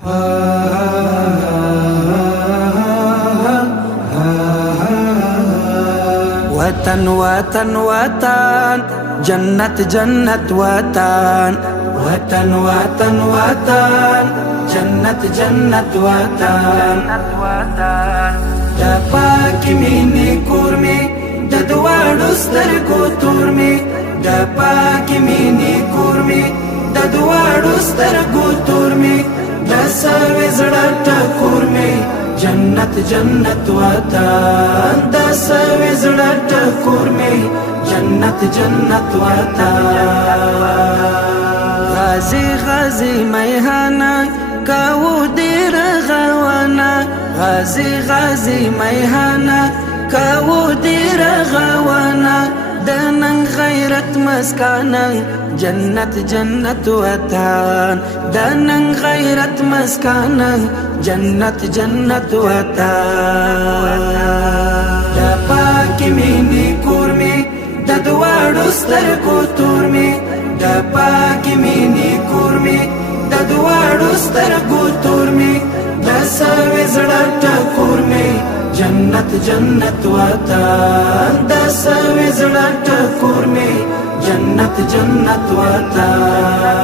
वतन वतन वतन जन्नत जन्नत वतन वतन वतन वतन जन्नत जन्नत वतन د پاکی مینې کور مې د دواړو سترګو تور مې د پاکی مینې کور مې د دواړو سترګو تور مې د سوي زړه ټکور مې جنت جنت وطن د سوي زړه ټکور مې جنت جنت وطن غازی غازی میهانا کاو دیر غوانا غازی غازی میهانا کاو دیر غوانا دنن غیرت مسکانا جنت جنت وطن دنن غیرت مسکانا جنت جنت وطن د پاکی مینې کور مې د دواړو سترګو تور مې د پاکی مینې کور مې د دواړو سترګو تور مې د سوي زړه ټکور مې جنت جنت وطن د سوي زړه ټکور مې جنت جنت وطن